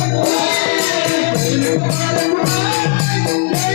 I'm gonna go to the